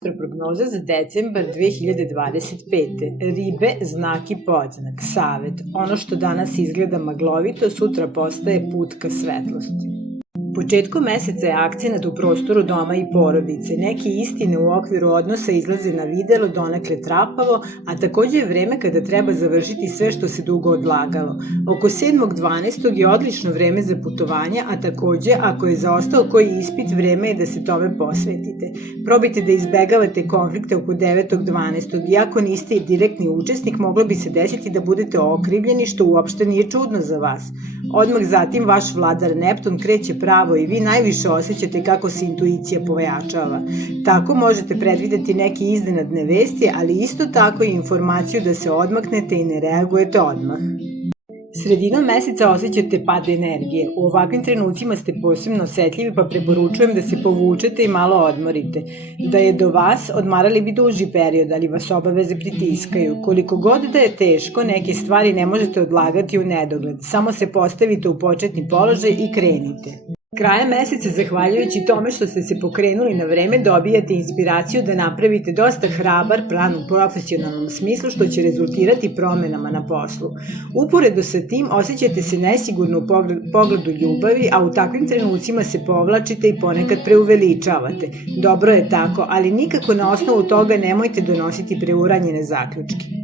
Prognoza za decembar 2025. Ribe, znak i podznak, savet. Ono što danas izgleda maglovito, sutra postaje put ka svetlosti. Početkom meseca je akcenat u prostoru doma i porodice. Neke istine u okviru odnosa izlaze na videlo, donekle trapavo, a takođe je vreme kada treba završiti sve što se dugo odlagalo. Oko 7.12. je odlično vreme za putovanja, a takođe, ako je zaostao koji ispit, vreme je da se tome posvetite. Probajte da izbegavate konflikte oko 9.12. Iako niste i direktni učesnik, moglo bi se desiti da budete okrivljeni, što uopšte nije čudno za vas. Odmah zatim vaš vladar Neptun kreće pravo i vi najviše osjećate kako se intuicija pojačava. Tako možete predvideti neke iznenadne vesti, ali isto tako i informaciju da se odmaknete i ne reagujete odmah. Sredinom meseca osjećate pad energije. U ovakvim trenucima ste posebno osetljivi, pa preporučujem da se povučete i malo odmorite. Da je do vas, odmarali bi duži period, ali vas obaveze pritiskaju. Koliko god da je teško, neke stvari ne možete odlagati u nedogled. Samo se postavite u početni položaj i krenite. Krajem meseca, zahvaljujući tome što ste se pokrenuli na vreme, dobijate inspiraciju da napravite dosta hrabar plan u profesionalnom smislu, što će rezultirati promenama na poslu. Uporedo sa tim, osjećate se nesigurno u pogledu ljubavi, a u takvim trenucima se povlačite i ponekad preuveličavate. Dobro je tako, ali nikako na osnovu toga nemojte donositi preuranjene zaključke.